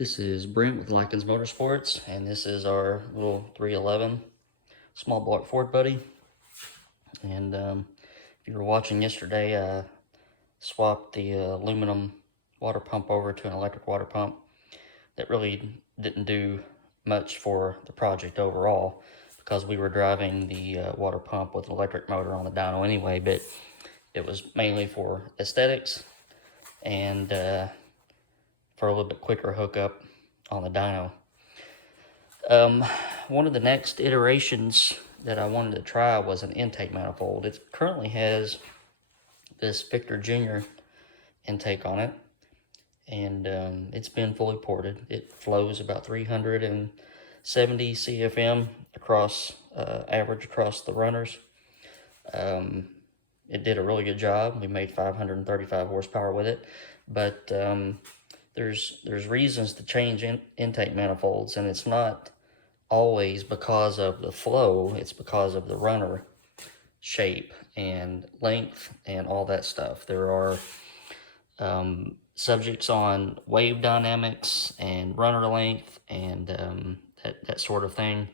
This is Brent with Lykins Motorsports, and this is our little 311 small block Ford buddy. And if you were watching yesterday, I swapped the aluminum water pump over to an electric water pump. That really didn't do much for the project overall, because we were driving the water pump with an electric motor on the dyno anyway, but it was mainly for aesthetics and for a little bit quicker hookup on the dyno. One of the next iterations that I wanted to try was an intake manifold. It currently has this Victor Jr. intake on it, and it's been fully ported. It flows about 370 CFM across, average across the runners. It did a really good job. We made 535 horsepower with it, but there's reasons to change intake manifolds, and it's not always because of the flow. It's because of the runner shape and length and all that stuff. There are subjects on wave dynamics and runner length and that sort of thing,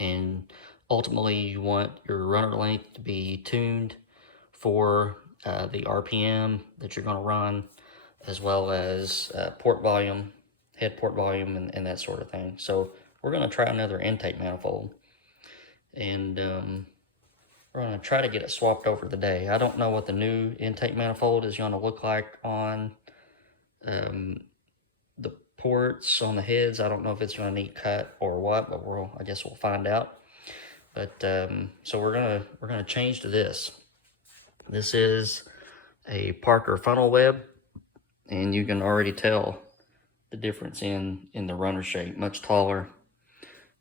and ultimately you want your runner length to be tuned for the RPM that you're going to run, as well as port volume, head port volume, and that sort of thing. So we're going to try another intake manifold, and we're going to try to get it swapped over today. I don't know what the new intake manifold is going to look like on the ports, on the heads. I don't know if it's going to need cut or what, but I guess we'll find out. But so we're gonna change to this. This is a Parker funnel web, and you can already tell the difference in the runner shape. Much taller,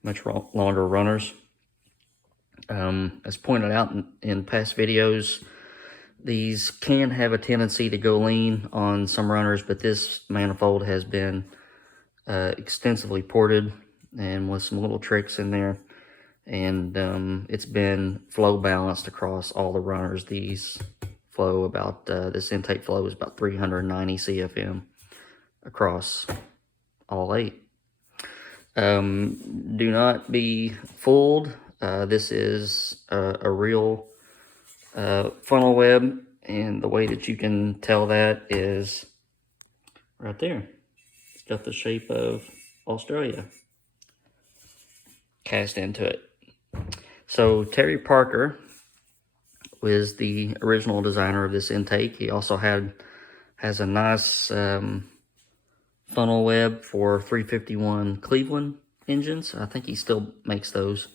much longer runners. As pointed out in past videos, these can have a tendency to go lean on some runners, but this manifold has been extensively ported and with some little tricks in there, and it's been flow balanced across all the runners. These flow about, this intake flow is about 390 CFM across all 8. Do not be fooled. This is a real funnel web, and the way that you can tell that is right there. It's got the shape of Australia cast into it. So Terry Parker was the original designer of this intake. He also has a nice funnel web for 351 Cleveland engines. I think he still makes those,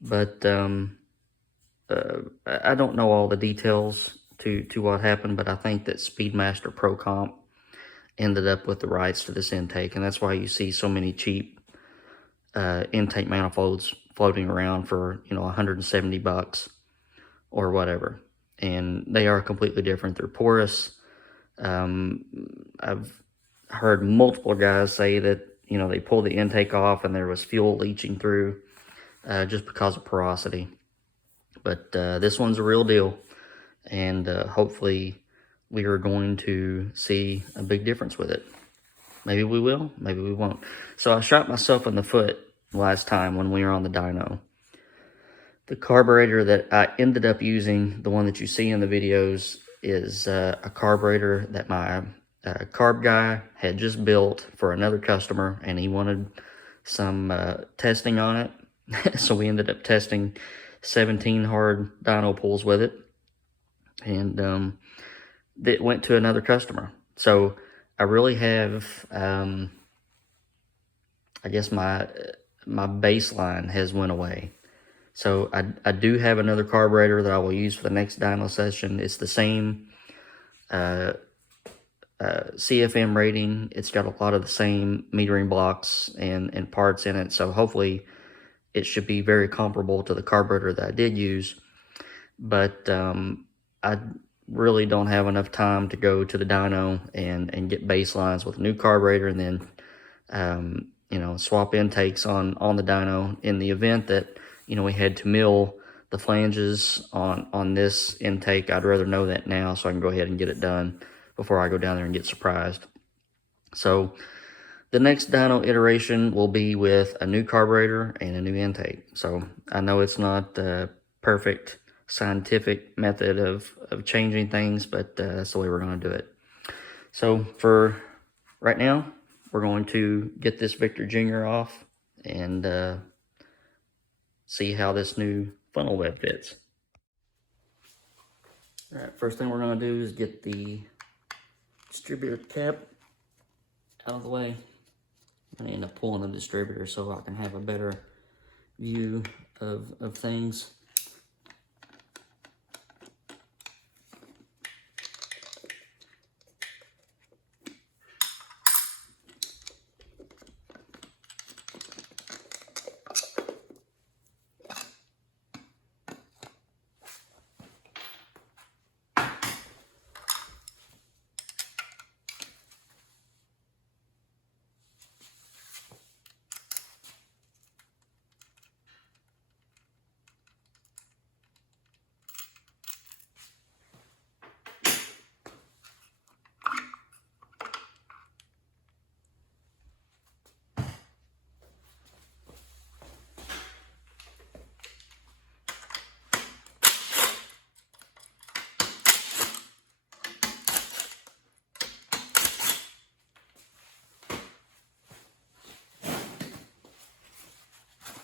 but I don't know all the details to what happened, but I think that Speedmaster Pro Comp ended up with the rights to this intake, and that's why you see so many cheap intake manifolds floating around for, you know, 170 bucks or whatever. And they are completely different. They're porous. I've heard multiple guys say that, you know, they pulled the intake off and there was fuel leaching through just because of porosity. But this one's a real deal, and hopefully we are going to see a big difference with it. Maybe we will, maybe we won't. So I shot myself in the foot last time when we were on the dyno. The carburetor that I ended up using, the one that you see in the videos, is a carburetor that my carb guy had just built for another customer, and he wanted some testing on it. So we ended up testing 17 hard dyno pulls with it, and it went to another customer. So I really have, I guess my baseline has went away. So I do have another carburetor that I will use for the next dyno session. It's the same CFM rating. It's got a lot of the same metering blocks and parts in it. So hopefully it should be very comparable to the carburetor that I did use. But I really don't have enough time to go to the dyno and get baselines with a new carburetor, and then you know, swap intakes on the dyno. In the event that, you know, we had to mill the flanges on this intake, I'd rather know that now so I can go ahead and get it done before I go down there and get surprised. So The next dyno iteration will be with a new carburetor and a new intake. So I know it's not a perfect scientific method of changing things, but that's the way we're going to do it. So for right now, we're going to get this Victor Jr. off and see how this new funnel web fits. All right, first thing we're going to do is get the distributor cap out of the way. I'm going to end up pulling the distributor so I can have a better view of things.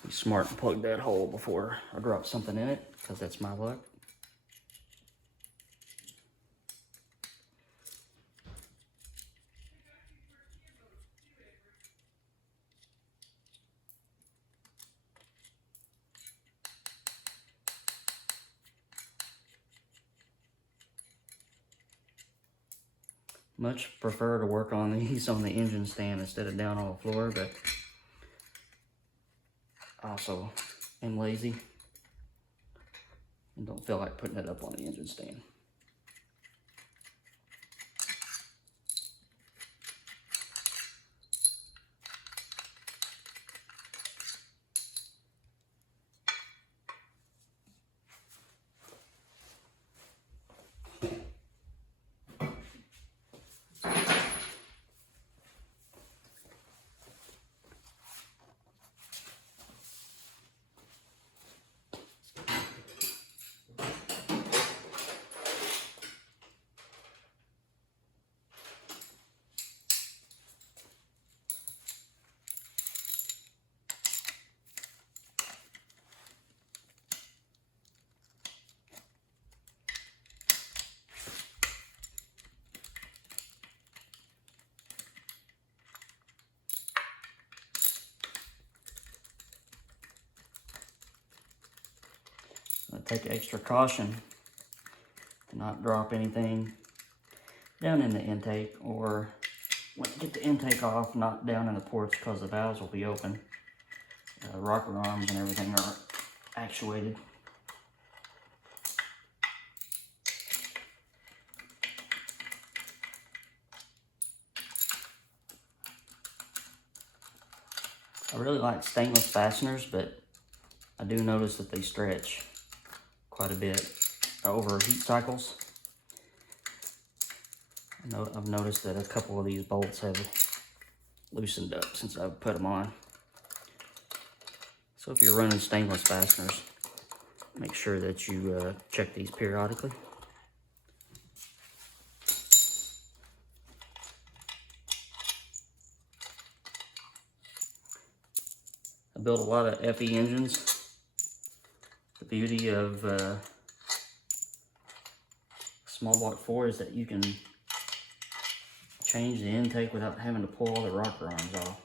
Be smart and plug that hole before I drop something in it, because that's my luck. Much prefer to work on these on the engine stand instead of down on the floor, but also am lazy and don't feel like putting it up on the engine stand. Take extra caution to not drop anything down in the intake, or when you get the intake off, not down in the ports, because the valves will be open. Rocker arms and everything are actuated. I really like stainless fasteners, but I do notice that they stretch quite a bit over heat cycles. I've noticed that a couple of these bolts have loosened up since I've put them on. So if you're running stainless fasteners, make sure that you check these periodically. I built a lot of FE engines. The beauty of small block 4 is that you can change the intake without having to pull all the rocker arms off.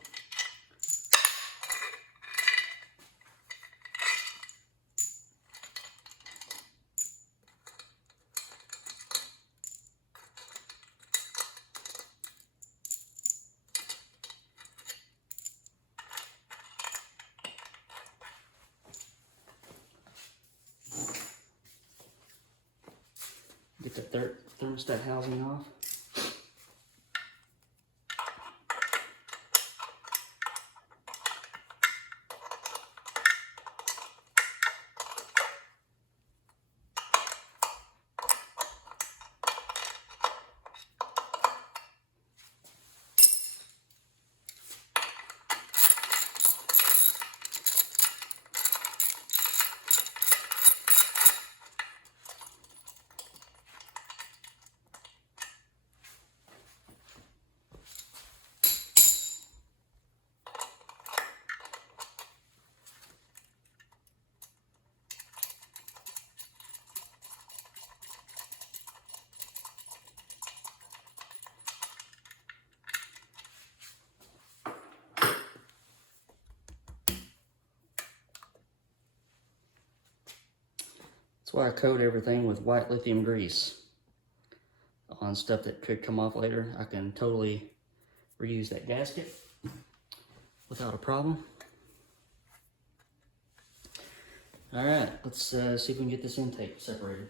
Get the thermostat housing off. That's why I coat everything with white lithium grease on stuff that could come off later. I can totally reuse that gasket without a problem. All right, let's see if we can get this intake separated.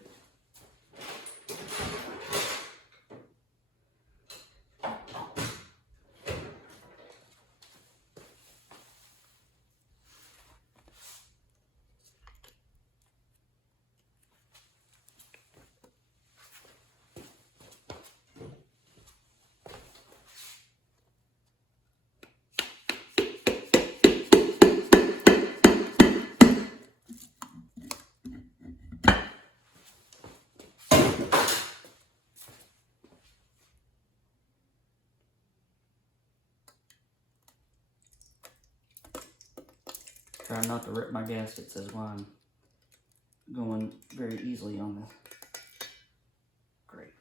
Try not to rip my gaskets as well. I'm going very easily on the grate.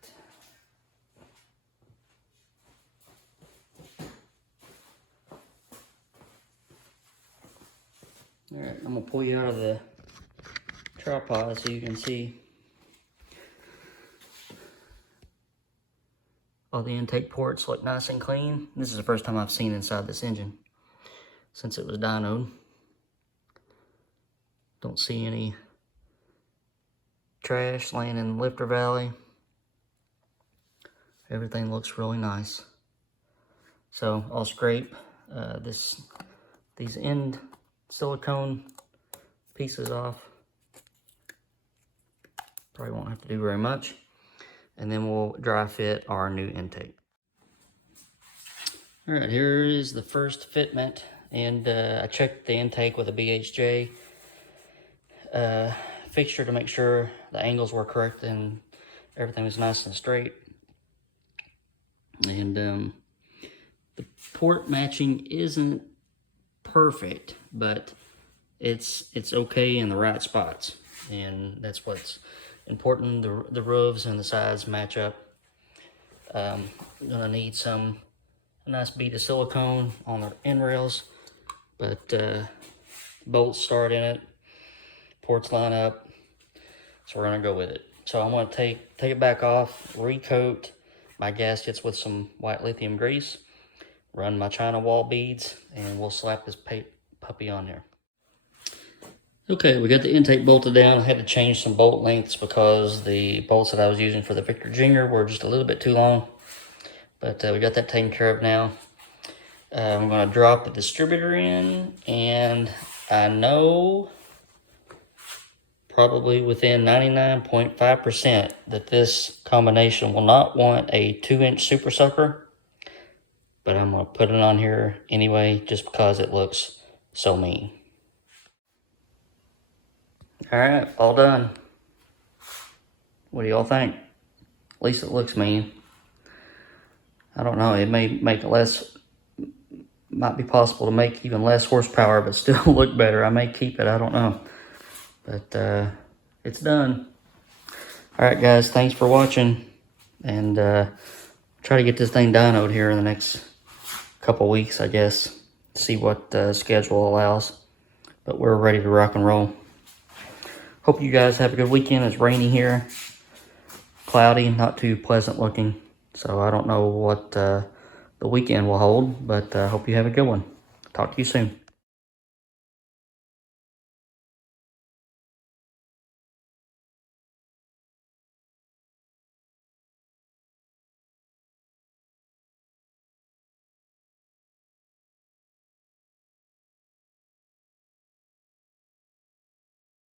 All right, I'm gonna pull you out of the tripod so you can see all the intake ports look nice and clean. This is the first time I've seen inside this engine since it was dynoed. Don't see any trash laying in the lifter valley. Everything looks really nice. So I'll scrape these end silicone pieces off. Probably won't have to do very much. And then we'll dry fit our new intake. All right, here is the first fitment. And I checked the intake with a BHJ fixture to make sure the angles were correct and everything was nice and straight. And the port matching isn't perfect, but it's okay in the right spots, and that's what's important. The roofs and the sides match up. Gonna need a nice bead of silicone on the end rails, but bolts start in it, ports line up, so we're gonna go with it. So I'm gonna take it back off, recoat my gaskets with some white lithium grease, run my China wall beads, and we'll slap this puppy on there. Okay, we got the intake bolted down. I had to change some bolt lengths because the bolts that I was using for the Victor Junior were just a little bit too long. But we got that taken care of now. I'm going to drop the distributor in, and I know probably within 99.5% that this combination will not want a 2-inch super sucker, but I'm going to put it on here anyway just because it looks so mean. All right, all done. What do y'all think? At least it looks mean. I don't know, it may make might be possible to make even less horsepower, but still look better. I may keep it, I don't know. But it's done. All right, guys, thanks for watching. And try to get this thing dynoed here in the next couple weeks, I guess. See what schedule allows. But we're ready to rock and roll. Hope you guys have a good weekend. It's rainy here. Cloudy, not too pleasant looking. So I don't know what the weekend will hold, but hope you have a good one. Talk to you soon.